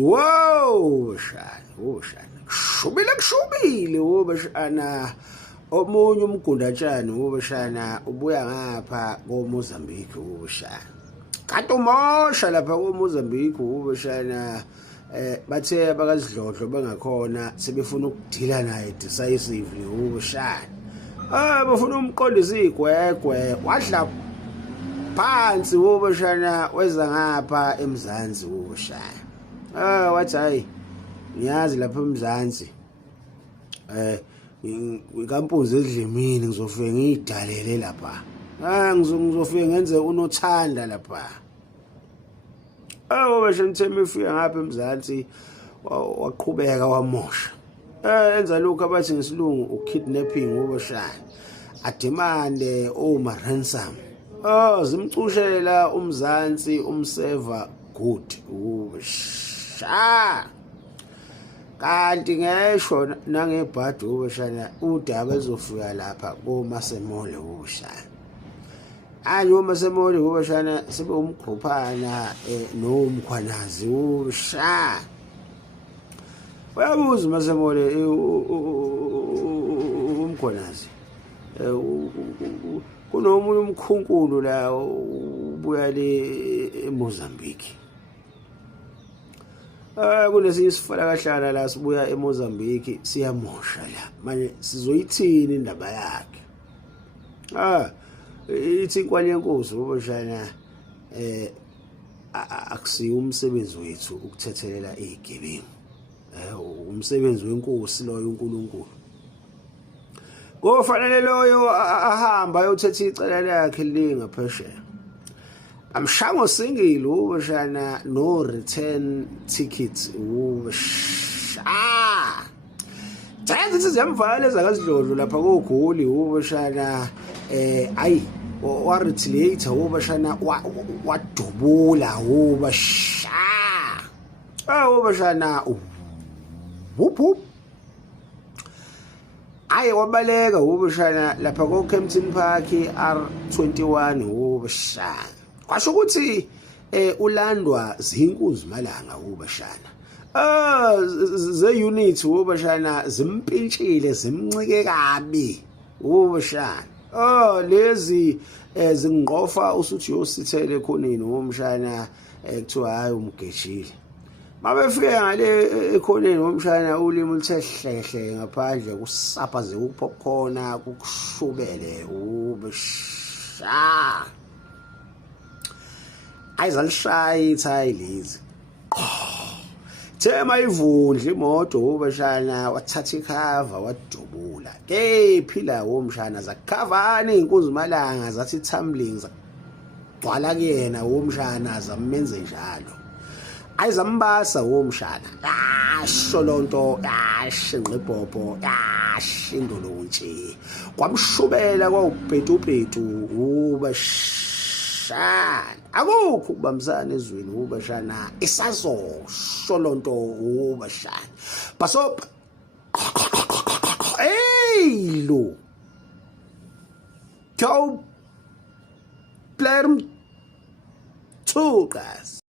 Wow, bashana kushubile bashana. Omunye umgundatshani bashana ubuya ngapha koMozambique bashana. Kanti umosha lapha koMozambique bashana bathe abakasidlodlo bengakhona sebefuna ukudila naye decisively bashana. Bafuna umqondisa igwegwe wadla phansi bashana weza ngapha eMzansi bashana. Wathi hayi ngiyazi lapha eMzansi inkampunzi edlemini ngizofike ngidalele lapha. Ngizofike ngenze unothanda lapha. Bashana Themba efika ngapha eMzansi waqhubeka wamosha. Enza lokho abathi ngesilungu ukidnapping bashana. Ademande ransom. Zimcushela uMzansi umserver good ubasha. Kanti ngesho nangebhadi bashana udaba ezofika lapha koMasemole bashana. uMasemole bashana sebe umgruphana nomkhwanazi bashana. Uyabuza uMasemole umkhwanazi kunomunye umkhunkulu la ubuya le eMozambique. Kunesinye isifalakahlala la sibuya eMozambique siyamosha la. Manje sizoyithini indaba yakhe? Ithi inkwali yenkosi bashana akusiyo umsebenzi wethu ukuthethelela izigebengu. Umsebenzi wenkosi loyo uNkulunkulu. Kufanele loyo ahamba ayothetha icala lakhe lingaphesheya. Amshango single bashana no return ticket ubasha. Thanks sizemvala ezakasidlodlo lapha koGoli bashana ayi wa retaliate bashana wadubula ubasha. Bashana whoop aye wabaleka bashana lapha koKempton Park R21 bashana. Kwasho ukuthi ulandwa zinkunzi malanga bashana. Ze unit bashana zimpintshile zimncike kabi bashana. Lezi zingqofa usuthi yosithele khoneni bomshana kuthiwa hayi umgejile. Mabefika ngale ekhoneni bomshana ulimi ulithe hlehle ngaphandle kusaphaze ukupopcorn kukushubele ubasha. Ayizalishayi ithayi lezi. Thema ivundla imoto bashana wathatha ikhava wadubula. Phila womshana zakhavani inkunzi malanga zathi tumbling zagcwala kuyena womshana zamenze njalo. Ayizambasa womshana. Sholonto shenqibhobho shindolontshi. Kwamshubela kwawubhetupetu ubashana. Akukho ukubambisana ezweni ubashana isazo sholonto ubashana. Baso lo Joe Blair 2 guys.